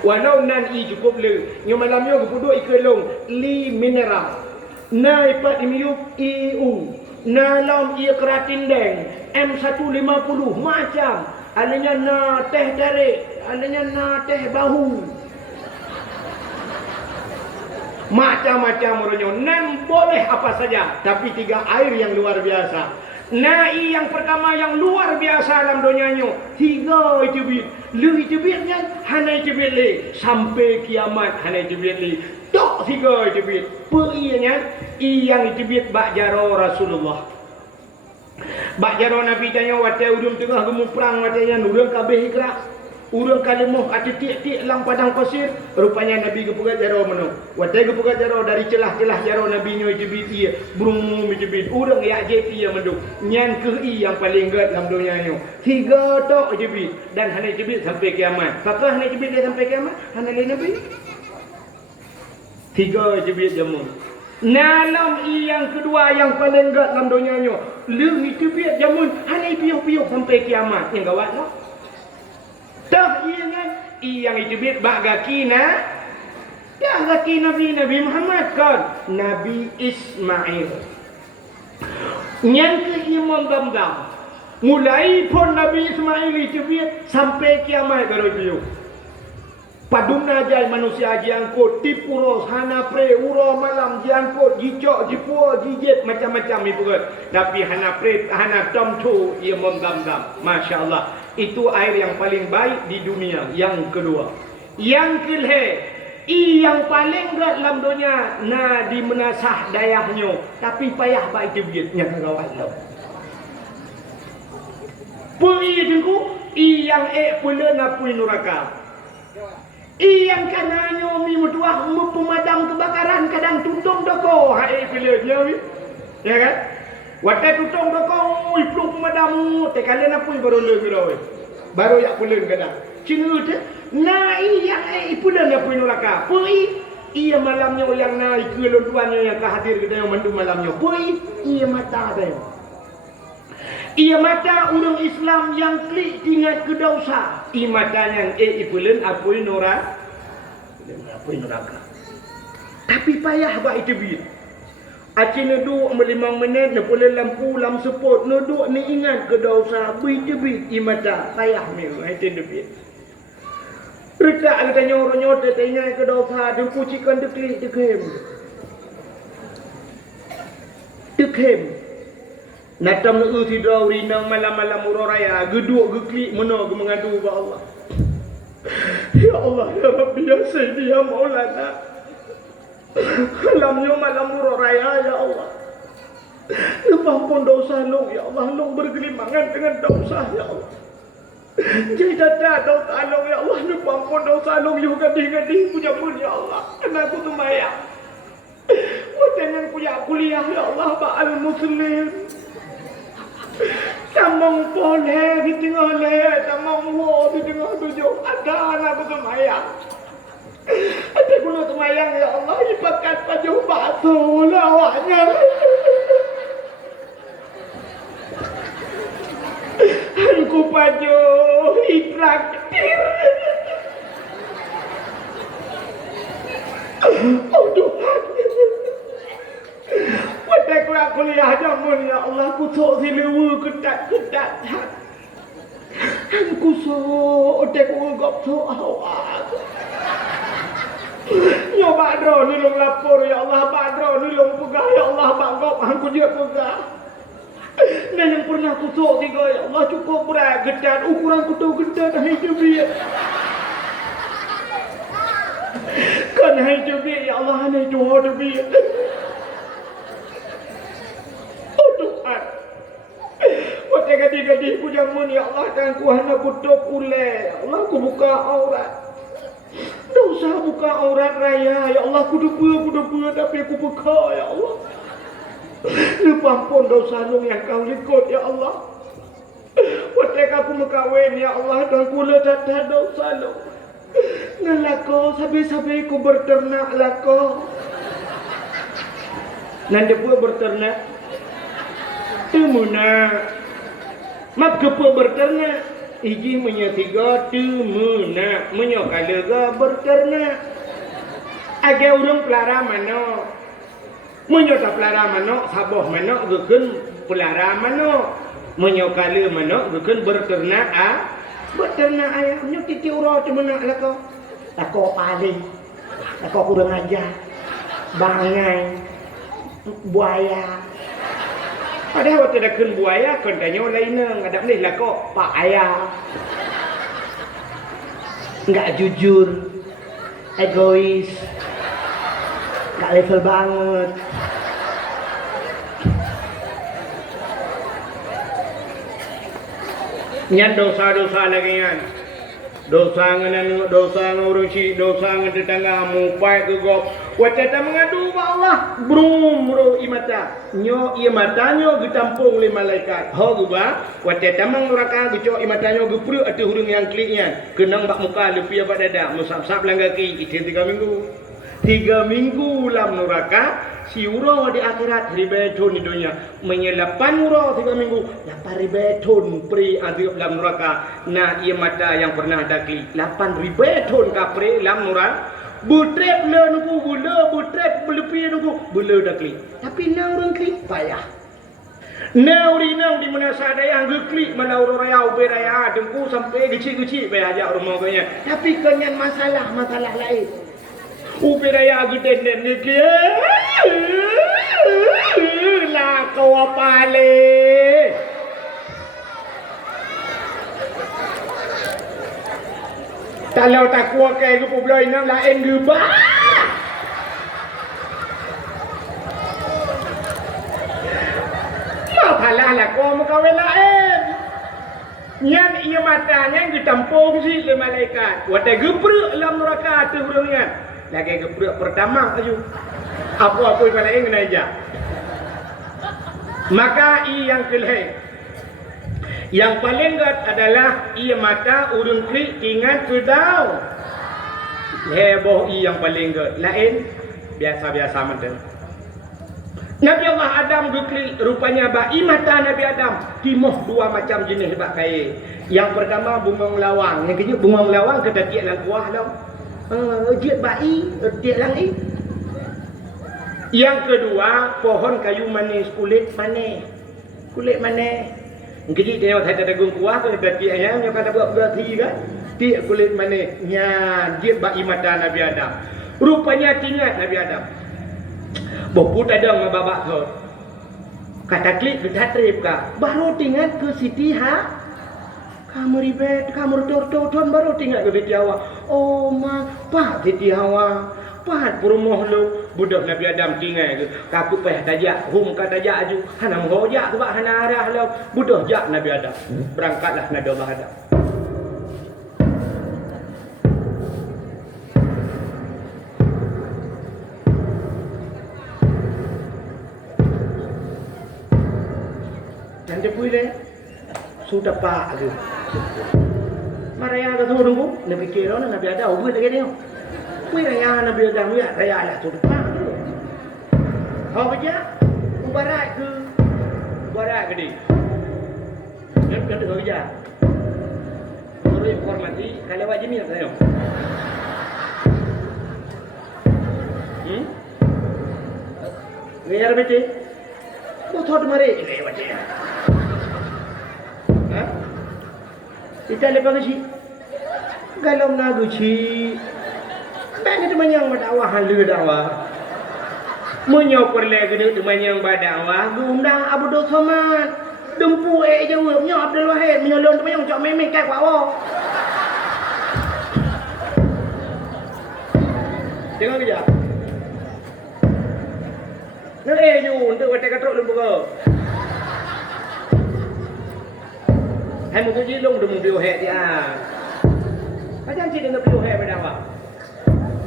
Walau nan i cukup le. Nyo malam yo gepuduk ikelong li mineral. Na ipat imiuk IU. Na lam ia keratin deng. M150 macam. Adanya na teh tarik, adanya na teh bahu. Macam-macam orangnya. Nan boleh apa saja, tapi 3 air yang luar biasa. Nai yang pertama yang luar biasa dalam dunianya 3 ijibit. Lu ijibitnya hana ijibit le sampai kiamat hana ijibit le. Tok 3 ijibit. Perinya yang ijibit bak jaro Rasulullah. Bak jaro Nabi tanya watai udum tengah gemuk perang watainya nurung kabeh ikhlas. Urang kalimuh ada tiak-tiak lang padang pasir. Rupanya Nabi kepugat jaro mana. Watai kepugat jaro dari celah-celah jaro Nabi nyo jebit ia. Brung jebit. Urang yak jep ia menduk. Nyan ke i yang paling gat dalam dunia nyo. 3 tok jebit. Dan hanya jebit sampai kiamat. Apakah hanya jebit dia sampai kiamat? Hanya lain Nabi. 3 jebit jamun. Nalam i yang kedua yang paling gat dalam dunia nyo. Leng jebit jamun. Hanya piuk-piuk sampai kiamat. Yang gawat no. Tak ianya yang ijibit bak gaki na ya gaki Nabi Muhammad kan Nabi Ismail nyan ke Imam Damdam mulai pun Nabi Ismail ijibit sampai kiamat baru dia paduna jai manusia jiangkut tipuro hana pre uro malam jiangkut jicok jipuo jijet macam-macam itu kan tapi hana pre hana tomtu Imam Damdam masya-Allah. Itu air yang paling baik di dunia. Yang kedua, yang kelih yang paling berat dalam dunia na di menasah dayahnya tapi payah baik jebitnya kagawat lo. Pui dengku yang pula na pui neraka. Yang kananyo mi mutuah pemadam kebakaran kadang tuntung doko hai pilihnya wi. Ya kan? Watai tutung doko ipluk pemadam tekale na pui baru le gerawe. Baru yak pulen kadang. Cina tu nai yang pulen na pui neraka. Pui ia malamnya yang naik ke lontuannya yang kehadir ke dalam mandu malamnya. Pui ia mata dia. Ia mata orang Islam yang klik tinggal ke dosa. Ia mata yang ipulen apui neraka. Apui neraka. Tapi payah buat itu biar. Acik neduk 5 minit, nak boleh lampu, lam seput, neduk ni ingat ke dosa, bit-bit imata, payah mil, itu debit. Retak katanya orang-orang dia ingat ke dosa, dia kucikan deklik, dekem. Dekem. Natam nak tidur rinang malam-malam uraya, geduk geklik, mana ke mengadu kepada Allah. Ya Allah, ya Rabbi, ya Sayyidi, ya Maulana. Malamnya malam raya ya Allah. Lepampun dosa long ya Allah. Long bergelimangan dengan dosa ya Allah. Jadi dada dosa long ya Allah. Lepampun dosa long you gadih-gadih punya pun ya Allah. Anakku tu maya. Wadangan punya kuliah ya Allah. Ba'al muslim. Samang boleh di tengah leh. Samang wo di tengah tujuh. Ada anakku tu maya. Ada guna semayang ya Allah ibakat baju batu lawaknya. Aku baju ikrak ketir. Oh Tuhan. Pada kuliah jamun ya Allah kusuk silewa ketat-ketat. Aku kusuk otak ungkap sok awak. Ya Badro ni long lapor ya Allah. Badro ni long pegah ya Allah. Bangkop aku je pegah. Dan yang pernah kusuk tiga ya Allah cukup berat gedat. Ukuran kutu gedat hai jubir. Kan hai jubir ya Allah hai doa jubir. Oh Tuhan. Waktu gadis-gadis ku jamun ya Allah kan ku hana putuk ule. Ya Allah ku buka aurat. Dosa buka aurat raya ya Allah ku dua tapi aku buka ya Allah. Lepampun dosa long yang kau likut ya Allah. Waktu aku mekawin ya Allah dan ku letak dosa long. Ngalako sabi-sabi ku berternak lako. Nanti pun berternak. Temuna. Mak kepa berternak. Iji menyo tiga temenak, menyo kalaga berternak. Age urung pelara mano. Menyo tak pelara mano, saboh mano geken pelara mano. Menyo kala mano geken berternak berternak ayam. Menyo titi uro temenak lako. Lako paling. Lako kurang ajar. Bangai. Buaya. Padahal waktu dah kun buaya, kun tanya lain ngadap ni lah kok pak ayah. Enggak jujur, egois, enggak level banget. Nyan dosa-dosa lagi nyan. Dosa ngan orang si, dosa ngan tetangga mupai ke gop. Wacata mengadu ba Allah, bro imata. Nyo imata nyo gitampung le malaikat. Ho guba, wacata mang neraka geco imata nyo gepru atu hurung yang kliknya. Kenang bak muka lepi apa dada, musap-sap langgaki kita 3 minggu. 3 minggu lam neraka, si uro di akhirat ribeton di dunia. Menyelapan uro 3 minggu, 8 ribeton pri azab lam neraka. Nah, ia mata yang pernah dakli 8 ribeton kapri lam neraka. Butrep le nuku bula, butrep belepi nuku bula dakli. Tapi na orang klik payah. Na urinang di mana sadaya geklik mana orang raya uberaya dengku sampai gecik-gecik bayar ajak rumah kanya. Tapi kenyan masalah lain. Uberaya geden ni ke lah kau apa le. Kalau tak kuat ke aku belai nang lain gebah. Masalah lah kau mengkawin lain. Nyan ia matanya ditampung si le malaikat. Wadah geprek dalam neraka tu hurungnya. Lagi geprek pertama aju. Apa-apa yang lain kena aja. Maka yang kelih. Yang paling gat adalah ia mata urung klik ingat kedau. Heboh yang paling gat. Lain biasa-biasa macam. Nabi Allah Adam geklik rupanya bai mata Nabi Adam timoh 2 macam jenis bak kai. Yang pertama bunga melawang, yang kedua bunga melawang kata tiak lang kuah lau. Jiat bai, tiak lang i. Yang kedua pohon kayu manis, kulit manis. Kulit manis. Jadi dia kata dagung kuah tu kata tiak yang kata buat berarti kan. Tiak kulit manis. Nya jiat bai mata Nabi Adam. Rupanya tinggal Nabi Adam. Boput ada ngababak ke. Kata klik kita trip ka. Baru tinggal ke Siti ha. Kamu ribet, kamu ton baru tinggal ke Siti Hawa. Oh ma, pak Siti Hawa. Pak perumoh lu budak Nabi Adam tinggal ke. Kaku peh tajak, hum ka tajak aju. Hana menghojak sebab hana arah lu. Budak jak Nabi Adam. Berangkatlah Nabi Adam. Nanti boleh sudah pak tu. Maraya tu tunggu. Nabi kira Nabi ada ubah lagi dia. Maraya Nabi ada ni raya lah sudah pak tu. Kau kerja ubarat ke dia. Nanti kau kerja. Baru informasi kalau wajib ni saya. Biar betul. Kau thot mare ini wajib. Kita lepas ni, galam nagu ci, bagi teman yang berdakwah halu dakwah, menyopor lagi ni teman yang berdakwah, gundang Abu Abdul Somad, dempu jawab, nyo Abdul Wahid, menyolong teman yang cak memek kat kuawo. Tengok kejap. Ni ju untuk kata katrok lu buka. Hai mu ji long dum bio he dia. Macam cik dengan bio he berdakwah.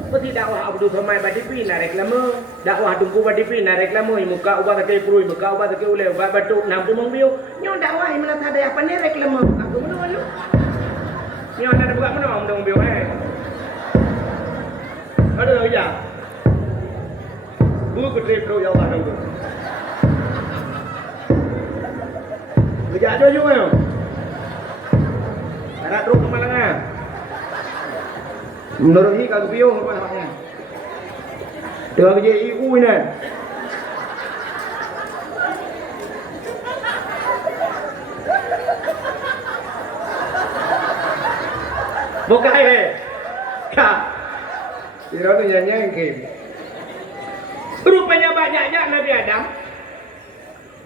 Seperti dakwah Abdul Somad badipi na reklame, dakwah Tungku badipi na reklame muka ubah kata perui, muka ubah kata ule, ubah batuk nam tumong bio. Nyo dakwah mana ada apa ni reklame. Aku mana lu. Nyo ada buka mana dum bio he. Ada aja. Bu ke trip kau ya Allah nunggu. Kerja ada juga. tak teruk kemalangan. Menurut ni kalau piung apa namanya? Tengah kerja ibu ni. Bukan Kak. Dia tu nyanyi ke. Rupanya banyak Nabi Adam.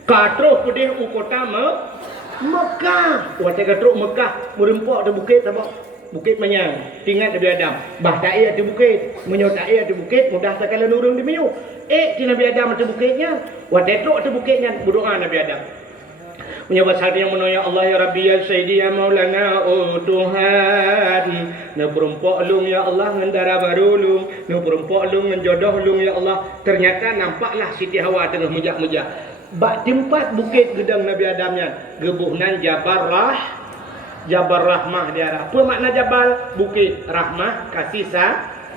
Katro pudih ukota Mekah. Waktu katro Mekah merempok di bukit apa? Bukit Manyang. Tinggal Nabi Adam. Bah ta'i di bukit. Menyo ta'i di bukit. Mudah sekali nurung di menyo. Di Nabi Adam di bukitnya. Waktu katro di bukitnya. Berdoa Nabi Adam. Menyebut hati yang menolak Allah ya Rabbi ya Sayyidi ya Maulana oh Tuhan na perempuan lung ya Allah ngendara baru lung na perempuan lung menjodoh lung ya Allah ternyata nampaklah Siti Hawa tengah mujak-mujak bak tempat bukit gedang Nabi Adamnya gebuhnan Jabal Rahmah dia apa makna Jabal bukit rahmah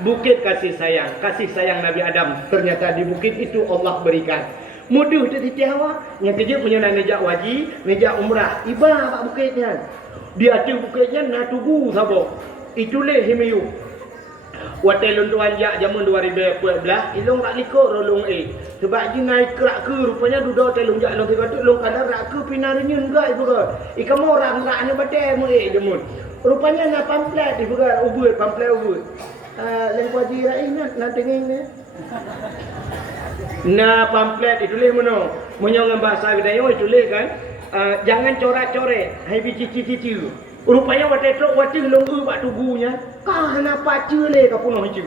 bukit kasih sayang Nabi Adam ternyata di bukit itu Allah berikan mudah tu Siti Hawa yang kejap menyana nejak wajib nejak umrah ibah pak bukitnya dia ada bukitnya nak tunggu sabo itulah himiu watai lunduan jak zaman 2014 ilung rak likor rolong sebab ji naik kerak ke rupanya duduk telung jak long tiga long kadar rak ke pinarnya enggak ibu ke ikan orang raknya badai mu jemun rupanya nak pamflet ibu ke ubud pamflet ubud leng wajib rak ingat nak tengeng ni na pamflet itulah mono dengan bahasa Kedayo itulah kan jangan corak-coret hai cici-cici rupanya waktu long bak tugunya kah na pacu le ka punoh itu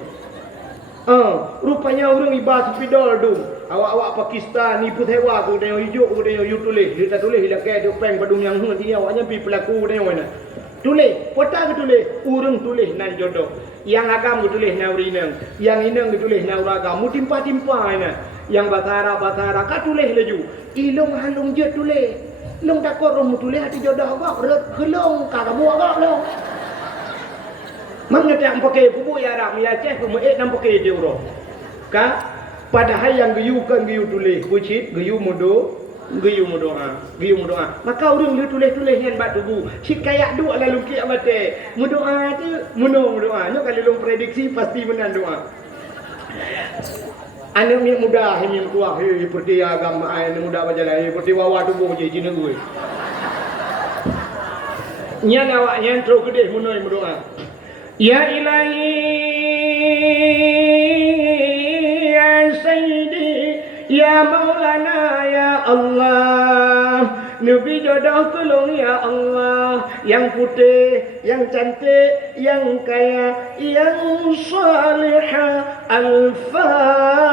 rupanya orang ibas spidol tu awak Pakistan ni put hewa ku Kedayo hijau ku Kedayo you tulis dia tak tulis dia ke peng badung yang hu dia awaknya pi pelaku Kedayo na tulis pota ke tulis urang tulis nan jodoh yang agam ku tulis na urinang yang inang ku tulis na uragam mu timpa-timpa na yang batara ka tulis laju ilung halung je tulis long takut rum tulis hati jodoh gak gelong ka kamu gak long mang ngetak pakai bubuk ya ram ya ceh ku meet nam pakai dia ro ka padahal yang geyu tulis bucit geyu mudo maka orang lu tulis yang bak tubuh si kayak doa lalu kiat mate mudoa tu mudoa nyo kalau long prediksi pasti menang doa anak mi muda hemi tua seperti agama anak muda berjalan seperti wawa tubuh je cina gue nya awak nya terus gede munoi mudoa ya ilahi ya sayyidi ya maulana ya Allah Nabi jodoh tolong ya Allah yang putih, yang cantik, yang kaya, yang salihah Al-Fatihah.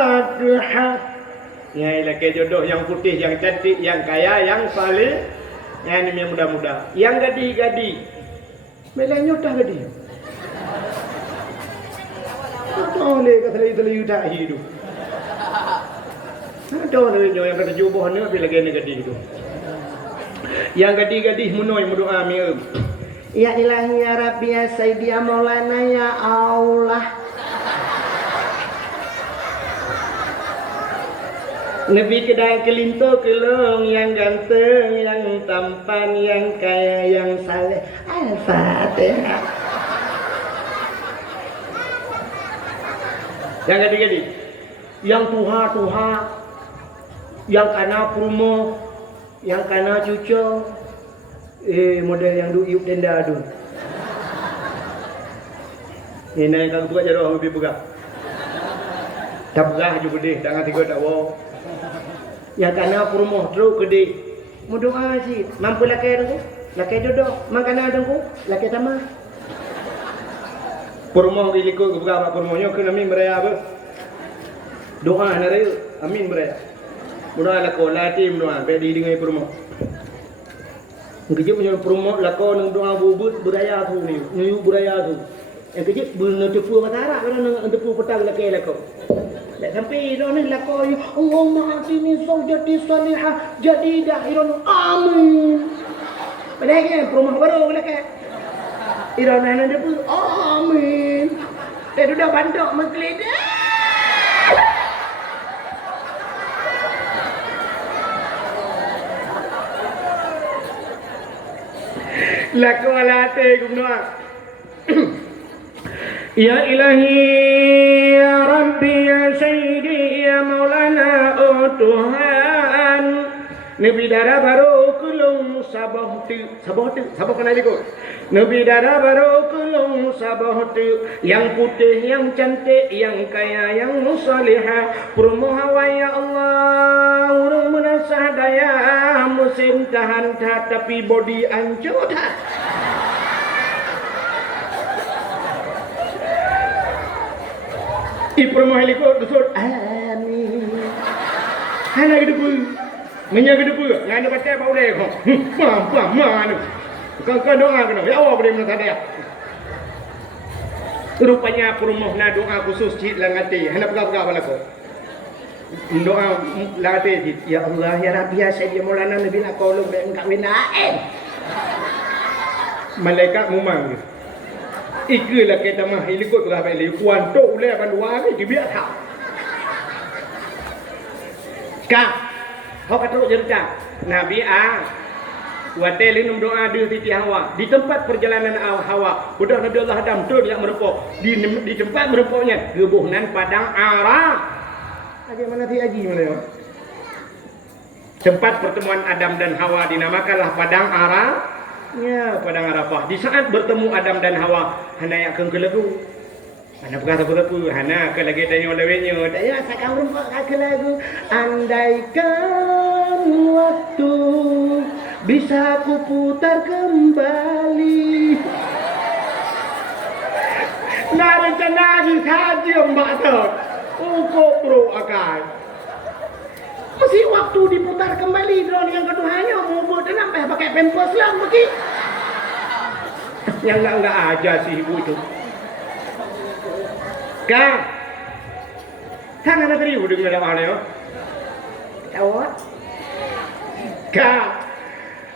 Ya ilah ke jodoh yang putih, yang cantik, yang kaya, yang salih. Yang ini muda-muda. Yang gadi-gadi. Melanya dah gadi. Tak boleh kata lagi tak hidup. Tak boleh yang kata jubuh ni bila gini gadi itu. Yang gadis-gadis munoi berdoa mirip. Ya ilahi ya Rabbi ya Sayyidi ya Maulana ya Allah. Nabi kedai kelinto kelong yang ganteng, yang tampan, yang kaya, yang saleh. Al-Fatihah. Yang gadis-gadis. Yang tuha-tuha. Yang kana purmo. Yang kana cucu model yang du iup tenda tu ini yang kau buka jaduh lebih buka tak berah juga deh tangan tiga tak wow yang kana purmoh teruk gede mau doa sih mampu lakai jodoh makana dengku lakai tamah purmoh ilikut buka apa purmohnya kena amin beraya apa doa nare amin beraya mudah lako latim doa bedi dengan promo. Kejap macam promo lako nang doa bubut budaya tu ni, new budaya tu. Yang kejap benar tepu matara kan nang tepu petang lako. Tak sampai dah ni lako Allahumma atini zawjati salihah jadidah iron amin. Padahal promo baru lako. Iron nang tepu amin. Tak dah bandok mengkeledah. Laku alate kumnoa. Ya ilahi ya rabbi ya sayyidi ya maulana oh Tuhan. Nabi darah baru kulung sabah kena ikut. Nabi darah baru kulung sabah yang putih yang cantik yang kaya yang salihah permohawa ya Allah urung menasah daya musim tahan tapi body ancur Ipromoh helikopter dusur amin. Hana gitu pun, menjaga gitu pun. Ngan dapat saya bau deh kok. Mana? Kau doa kena. Ya Allah boleh menata dia. Rupanya perumoh na doa khusus cik langati. Hana pegang bala ko. Doa langati cik. Ya Allah ya Rabbi ya Sayyidi Maulana Nabi nak kolong dan engkau winaen. Malaikat mumang. Ikulah kita mah ikut berapa ini kuanto oleh bandua ni dia tahu. Kak, kau kata cerita Nabi Watelin doa di Hawa di tempat perjalanan Hawa. Udah Nabi Allah Adam tu dia merempok di tempat merempoknya gebuhnan padang Arah. Bagaimana haji mana? Tempat pertemuan Adam dan Hawa dinamakanlah padang Arah. Ya, padang Arafah. Di saat bertemu Adam dan Hawa, hana akan ke lagu. Hana berkata apa? Hana ke lagi tanya lewetnya. Tanya saya berumpak ke lagu. Andaikan waktu bisa ku putar kembali. Nah, rencana haji mbak tu. Ukok bro akan. Mesti waktu diputar kembali drone yang keduanya mau buat dan sampai pakai pampers lah mesti. Yang enggak aja sih ibu itu. Kang. Kan ada tadi udah enggak ada mana yo. Tahu? Kang.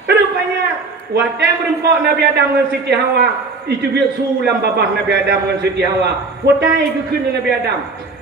Rupanya wadah berempok Nabi Adam dengan Siti Hawa. Itu biar sulam babah Nabi Adam dengan Siti Hawa. Wadah itu kena Nabi Adam.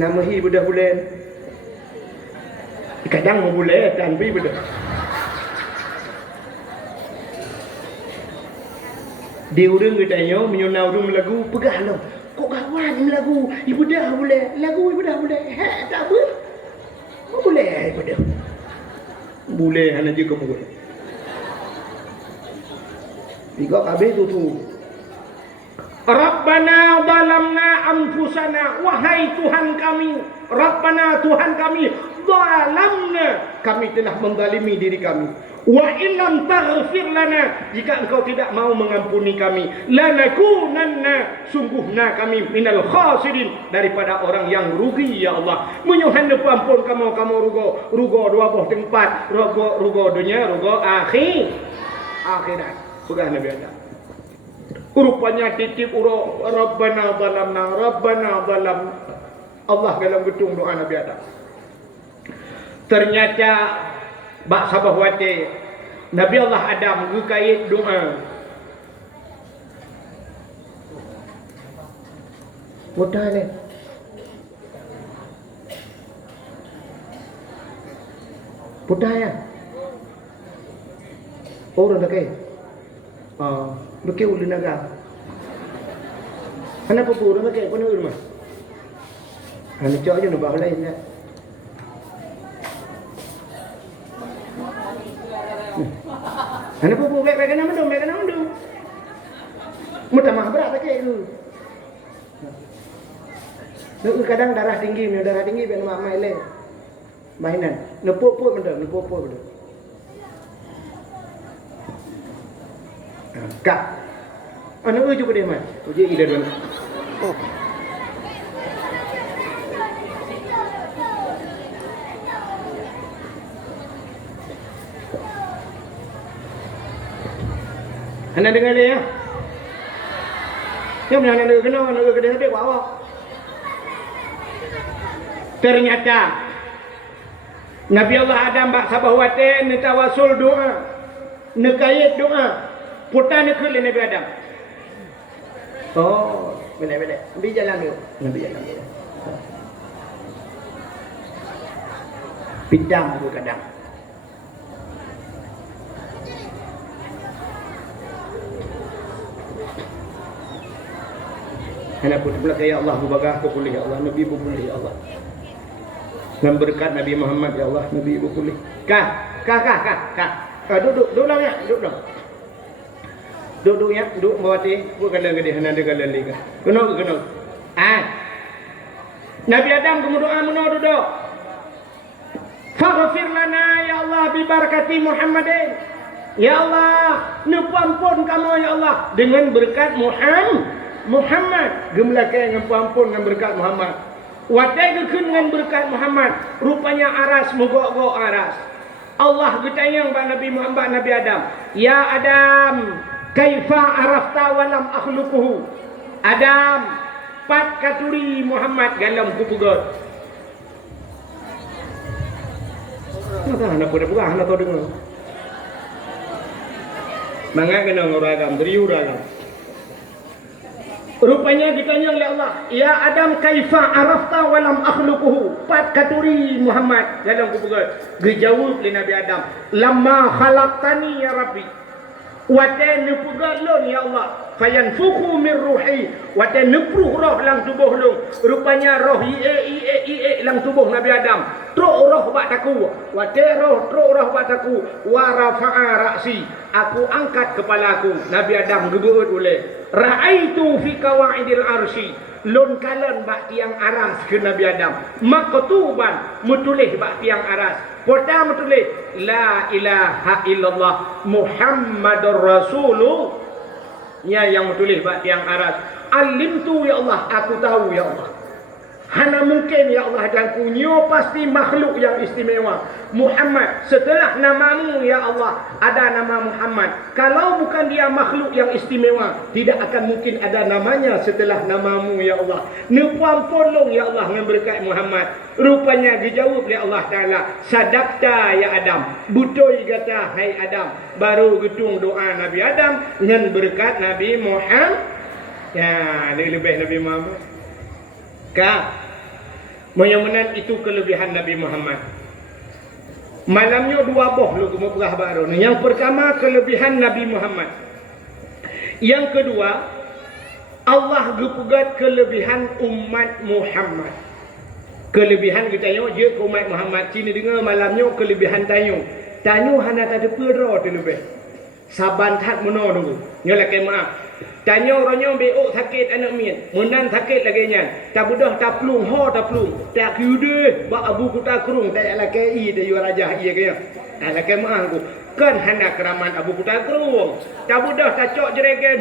Nama hi budak bulan. Kadang mau bulan tanpa budak. Dia orang katanya menyunau orang lagu pegah lo. Kok kawan lagu ibu dah boleh. Lagu ibu dah boleh. Tak apa. Mau boleh ibu dah. Boleh hanya je kamu boleh. Tiga habis tu. Rabbana zalamna anfusana, wahai Tuhan kami, Rabbana Tuhan kami, zalamna, kami telah menzalimi diri kami. Wa illam taghfir lana, jika engkau tidak mau mengampuni kami, lanakunanna, sungguhnya kami minal khasirin, daripada orang yang rugi ya Allah. Menyuhana ampun kamu rugo dua buah tempat, rugo dunia, rugo akhirat. Sudah Nabi Adam. Rupanya titip Rabbana zalamna Allah dalam gedung doa Nabi Adam. Ternyata bak sabah wate Nabi Allah Adam ngekait doa. Mudah ni. Mudah ya. Orang dah kait. Bukit ulu naga. Kenapa pun orang kaya kena rumah? Hanya cakap je nak bawa lain tak? Kenapa pun baik kena mendung. Mudah mah berat tak kaya tu. Nak kadang darah tinggi biar mak mai lain. Mainan. Nepuk benda. Kak. Anak cuba dia mat. Uji ida dulu. Oh. Anda dengar ni ya? Yang mana anda kenal, anda kena habis buat apa? Ternyata Nabi Allah Adam bak sabah watin ni tawasul doa, ni kait doa, putan ni kul Nabi Adam. Oh, benar-benar. Nabi jalan dulu. Nabi jalan dulu. Pidang tu kadang. Kenapa pula ya Allah berbagah boleh ya Allah, Nabi boleh ya Allah. Dan berkat Nabi Muhammad ya Allah, Nabi boleh. Kah. Duduk lah ya, duduk. Duduk ya, duduk mawati, bukan lagi dia ada kala lagi. Kena. Nabi Adam kemudian doa duduk. Faghfir lana ya Allah bi barakati Muhammadin. Ya Allah, ampun kamu ya Allah dengan berkat Muhammad. Gemlakai dengan ampun dengan berkat Muhammad. Watai keun dengan berkat Muhammad. Rupanya aras mogok aras. Allah getayang ba Nabi Muhammad Nabi Adam. Ya Adam, kaifa arafta walam akhluquhu. Adam, pat katuri Muhammad galam kupugot. Nak pura-pura nak tahu dengar. Mangat kena nguragam, teriuragam. Rupanya ditanya oleh Allah, ya Adam kaifa arafta walam akhluquhu. Pat katuri Muhammad dalam kupugot. Dijawab oleh Nabi Adam, lamma khalaqtani ya Rabbi. Watan nupugat lon ya Allah. Fayanfukhu min ruhi. Watan nupruh roh dalam tubuh lon. Rupanya roh ie dalam tubuh Nabi Adam. Truk roh bak taku. Watan truk roh bak taku. Wa rafa'a ra'si. Aku angkat kepalaku. Nabi Adam gebeut oleh. Ra'aitu fi qawaidil arsy. Lon kalan bak tiang aras ke Nabi Adam. Maktuban mutulih bak tiang aras. Pertama tulis la ilaha illallah Muhammadur Rasulullah. Ya yang tulis bak tiang aras. Alimtu ya Allah, aku tahu ya Allah. Hana mungkin ya Allah dan kunyo pasti makhluk yang istimewa. Muhammad setelah namamu ya Allah ada nama Muhammad. Kalau bukan dia makhluk yang istimewa, tidak akan mungkin ada namanya setelah namamu ya Allah. Nupuan polong ya Allah dengan berkat Muhammad. Rupanya dijawab oleh Allah Ta'ala. Sadaqta ya Adam. Butoi kata hai Adam. Baru getung doa Nabi Adam dengan berkat Nabi Muhammad. Ya, lebih Nabi Muhammad. Menyamenan itu kelebihan Nabi Muhammad. Malamnya dua boh lu kemu perah baru. Yang pertama kelebihan Nabi Muhammad. Yang kedua Allah gepugat kelebihan umat Muhammad. Kelebihan kita tengok je ke umat Muhammad. Cina dengar malamnya kelebihan tanyo. Tanyo hana tak ada pedra tu lebih. Saban tak meno dulu. Nyolah ke maaf. Tanya orangnya beok sakit anak min. Menan sakit lagi nya. Tak budah tak pelung, tak pelung. Tak kiude bak abu kuta kerung tak ala KI de yu raja iya ke. Ala ke maang ku. Kan hana keraman abu kuta kerung. Tak budah tak cok jerege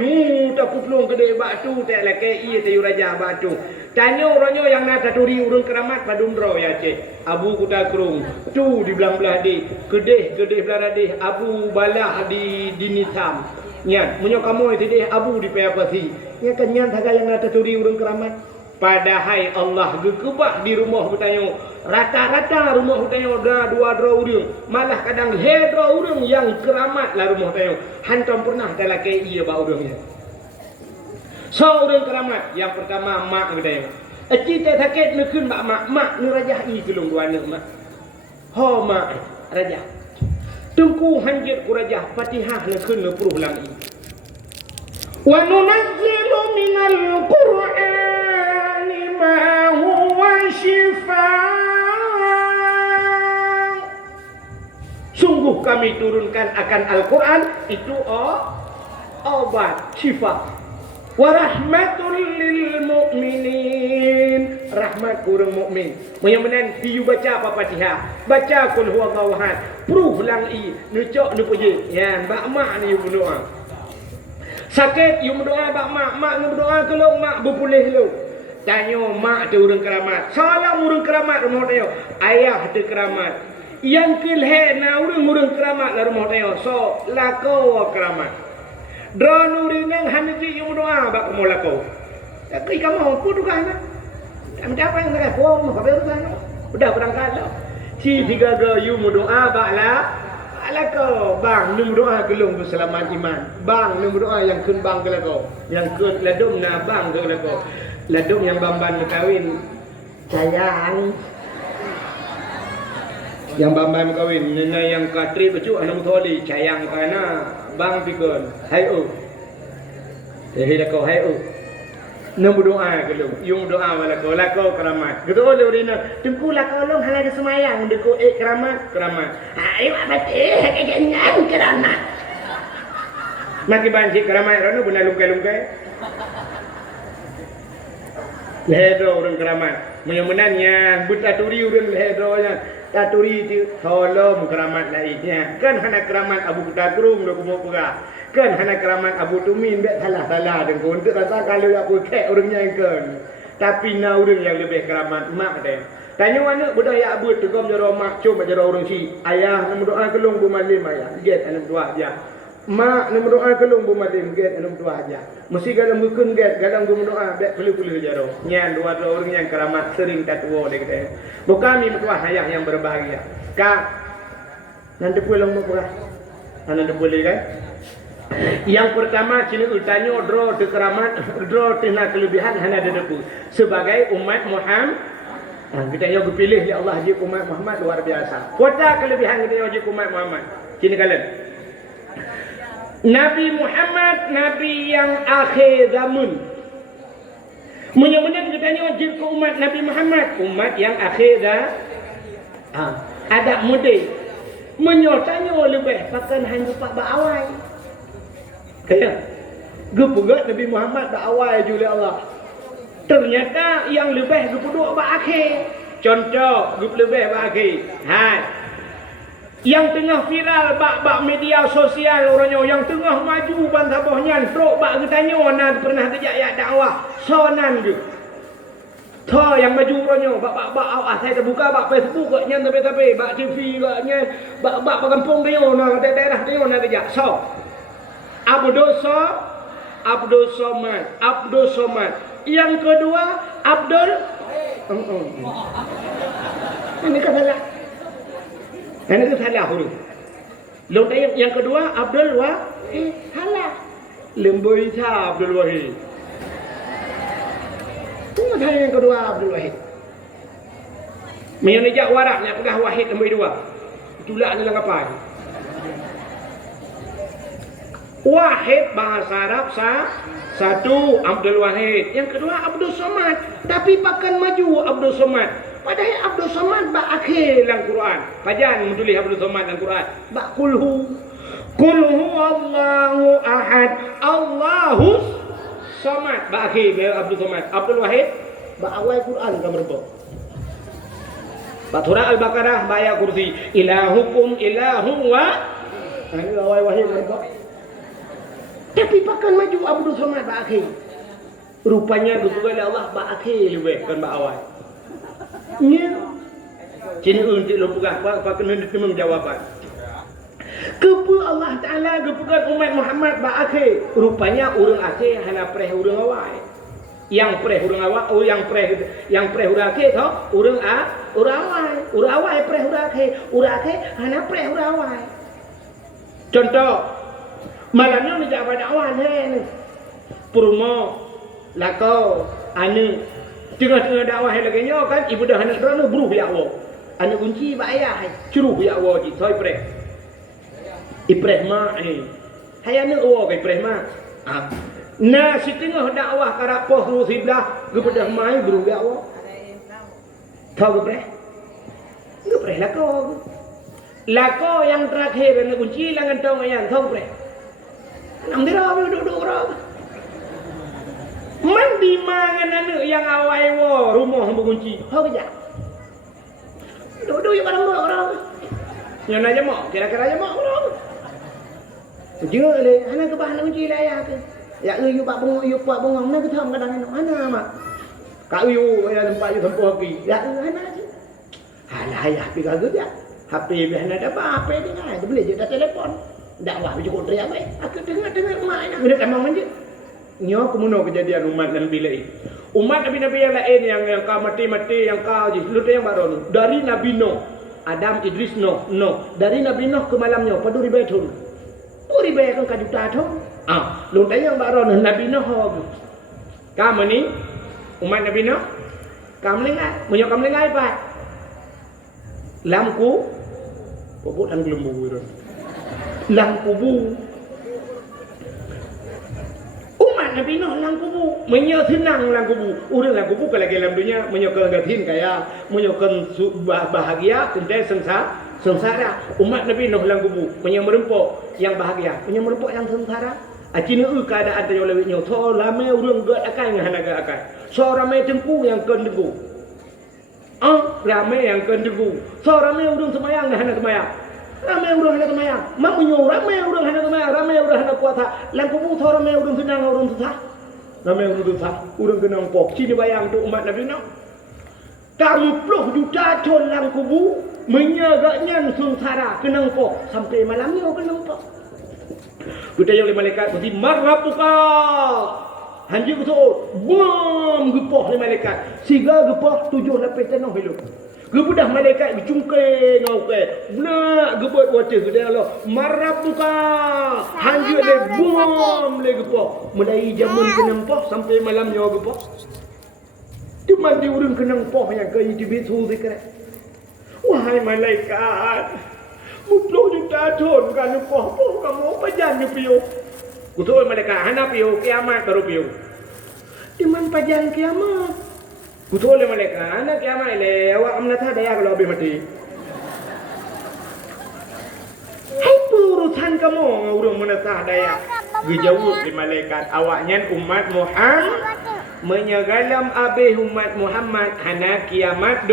tak pelung gede bak tu tak ala KI de yu raja bak tu. Tanya orangnya yang nak taturi urang keramat padundro ya cik. Abu kuta kerung. Tu di belah-belah di. Kedeh belah di. Abu balah di nitam. Nyan, munyo kamu itu deh abu di payapasi. Nya kan nyan taga yang nak taturi urang keramat. Padahal Allah gekebak di rumah bertanya. Rata-rata rumah bertanya ada dua urang. Malah kadang hedra urang yang keramat lah rumah bertanya. Hantam pernah dalam iya ba urangnya. So urang keramat yang pertama mak bertanya. Cita sakit nekun mak nu rajah i kelung dua anak mak. Ho mak rajah. Tungku hanjir ku rajah Fatihah nekun nepruh lagi. Wa nunazzilu minal Qur'ani ma huwa shifaa. Sungguh kami turunkan akan Al-Quran itu obat syifa. Wa rahmatul lil mu'minin. Rahmat kurang mukmin. Menyamanan piyu baca apa Fatihah. Baca qul huwallahu ahad. Pruh lang i nucok nu puji. Ya, bak mak ni berdoa. Sakit you berdoa bak mak ni berdoa kalau mak berpulih lu. Tanya mak tu urang keramat. Salam urang keramat rumah dia. Ayah tu keramat. Yang kilhe na urang keramat la rumah dia. So lako keramat. Dronuri nang hanji yung doa bak molako. Tapi kamu aku tu kan. Kamu apa yang nak form kau baru kan. Udah berangkat lah. Si tiga ga you doa bak lah. Alako bang num doa kelung berselamat iman. Bang num doa yang kun bang ke lako. Yang kun ladum na bang ke lako. Ladum yang bamban kawin. Sayang. Yang bamban kawin nena yang katri becu anak tholi sayang kana bang pikun hai lako hai nang berdoa kelung yung doa lako keramat gitu oleh urina tengku lako long halai semayang deku keramat hai wa bate kejengan keramat maki banci keramat rono guna lungkai lehdo urang keramat menyenannya butaturi urang lehdonya taturi itu tolong keramat lainnya kan hana keramat Abu Kutakrung lo kumo pura kan hana keramat Abu Tumin bet salah dengan untuk rasa kalau aku kek orangnya kan tapi na orang yang lebih keramat mak deh tanya mana budaya Abu tegom jaro mak cuma jaro orang si ayah nama doa kelung bu malim ayah get anak dua aja mak nama doa kelung bu malim get anak dua aja mesti galang bukun get galang bu doa bet perlu jaro nyan dua orang yang keramat sering tatuo deh kita bukan mi bertuah ayah yang berbahagia kak nanti pulang mau pura nanti boleh kan yang pertama cina utanya draw de keramat draw tina kelebihan hanya ada debu sebagai umat Muhammad kita yang pilih ya Allah ji umat Muhammad luar biasa kota kelebihan kita ji umat Muhammad cina kalian Nabi Muhammad Nabi yang akhir zaman Menyamanya katanya wajib ke umat Nabi Muhammad umat yang akhir dah ada mudik menyotanya lebih pakan hanya pak bawai kaya gepugat Nabi Muhammad bawai juga Allah ternyata yang lebih gepuduk bak akhir contoh gep lebih bak akhir hai yang tengah viral bak media sosial orangnya yang tengah maju bantabahnya truk bak katanya nak pernah terjadi dakwah sonan je tho yang maju orangnya bak saya terbuka bak Facebook gaknya tapi bak TV gaknya bak kampung dia nak daerah dia nak terjadi so Abdul Somad yang kedua Abdul ini kan salah ini tu salah huruf. Lalu yang kedua Abdul Wahid salah. Lembui sa Abdul Wahid. Tunggu tanya yang kedua Abdul Wahid. Yang dijak waraknya pedah Wahid lembui dua. Itulah ni apa? Wahid bahasa Arab satu Abdul Wahid. Yang kedua Abdul Somad. Tapi pakan maju Abdul Somad. Padahal Abdul Somad bak akhir dalam Quran. Pajan menulis Abdul Somad dalam Quran. Bak kulhu Allahu ahad Allahus Somad bak akhir Abdul Somad. Abdul Wahid bak awal Quran kan berapa? Bak surah Al-Baqarah bak ayat kursi ilahukum ilahu wa ini awal Wahid berapa? Tapi pakan maju Abdul Somad bak akhir. Rupanya kepada Allah bak akhir lebih kan bak awal. Nya cini untuk lupugah apa kena ditemung jawapan kepu Allah Ta'ala kepukan umat Muhammad ba'akhir rupanya urang akhir hana preh urang awal yang preh urang awal yang preh urang akhir tu urang awal preh urang akhir hana preh urang awal contoh malamnya ni jawapan dakwah ni purmo lako anu tengah-tengah dakwah yang lagi kan ibu dah anak terang beruh ya Allah anak kunci bak ayah curuh ya Allah ji toy preh ipreh mak hai anak Allah ke ipreh mak nah si tengah dakwah karapoh rusiblah gebedah mai beruh ya Allah tahu gepreh lako yang terakhir anak kunci langan tong ayan tahu preh nam dira duduk orang mandi mangan anak yang awal rumah hamba kunci. Hau kerja. Duduk yang barang orang. Yang nak jemak, kira-kira jemak orang. Dia le, anak ke bahan kunci layak ke. Ya you pak bengong nak ke tham kadang anak mak. Kak you ya tempat you tempoh lagi. Ya anak je. Alah ayah pi kagak dia. HP biasa ada apa? HP dia boleh je dah telefon. dakwah cukup teriak baik. Aku dengar mak nak kena tamang manja. Nyo kemuno kejadian umat Nabi lain. Umat Nabi-Nabi yang lain yang kau mati-mati yang kau je. Lu yang baru dari Nabi Nuh, Adam, Idris, Nuh. Dari Nabi Nuh ke malamnya padu ribai tu. Tu ribai kan kajuta tu. Lu yang baru Nabi Nuh ho. Kamu ni umat Nabi Nuh. Kamu lengai, munyo kamu lengai apa? Lamku popok dan lembu itu. Lang kubu. Umat Nabi Nuh lang kubu. Menyo senang lang kubu. Urang lang kubu kalau dalam dunia menyo kegatin kaya, menyo bahagia, kentai sengsara. Umat Nabi Nuh lang kubu. Menyo merempok yang bahagia, menyo merempok yang sengsara. Acina keadaan tayo lewitnya. So ramai urang gak akan ngahanaga akan. So ramai tengku yang kendegu. Ramai yang kendegu. So ramai urang semayang ngahana semayang. Ramai orang hendak semayang. Mak menyo ramai orang hendak semayang. Ramai orang hendak puasa. Lang kubu so ramai orang senang orang susah. Ramai orang susah. Orang kenang pok. Sini bayang tu umat Nabi Nuh. 30 juta ton lang kubu menyagaknya sengsara kenang pok sampai malamnya kenang pok. Kita yang malaikat berarti marhabuka. Hanji betul. Bom gepoh le malaikat. Siga gepoh 7 lapis tanah hidup. Gebudah malaikat dicungkai ngau ke. Benak gebot water ke Allah. Marhabuka. Hanji le bom le gepoh. Mulai jamun kenang pok sampai malamnya gepoh. Cuma di urang kenang poh yang ke di bitu zikir. Wahai malaikat, 10 juta ton kan poh kamu pajan ni piu. Kutul malaikat hana piu kiamat baru piu. Iman pajan kiamat. Kutul malaikat hana kiamat le awak amnatha daya kalau habis mati. Hai urusan kamu urang menatah daya. Dijawab di malaikat awaknya umat Muhammad menyagalam abih umat Muhammad hana kiamat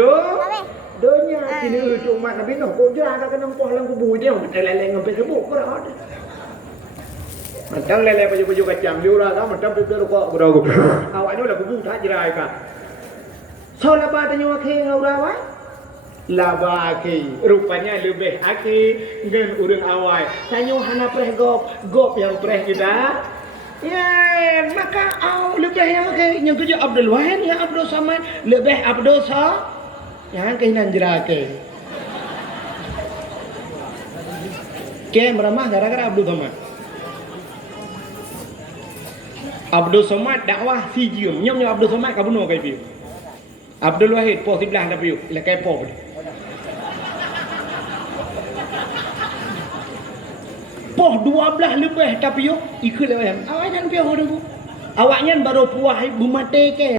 donya kini itu umat Nabi Nuh kau jangan kena poh lang kubu dia lele ngambil sebut kau dah ada macam lele baju kacang diura kan macam pipir kok berau awak ni lah kubu tak jerai kan so laba tanya wakil ngaurawai laba aki rupanya lebih aki dengan urang awai tanya hana preh gop yang preh kita ya maka lebih yang kerja Abdul Wahid yang Abdul Samad lebih Abdul Sa yang kainan jerake ke meramah gara-gara Abdul Samad Abdul Samad dakwah si jium nyom Abdul Samad ka bunuh kai piu Abdul Wahid po 11 dah piu le kai po poh 12 lebih tapi yo ikut lewat awak jangan piu orang bu awaknya baru puah ibu mate ke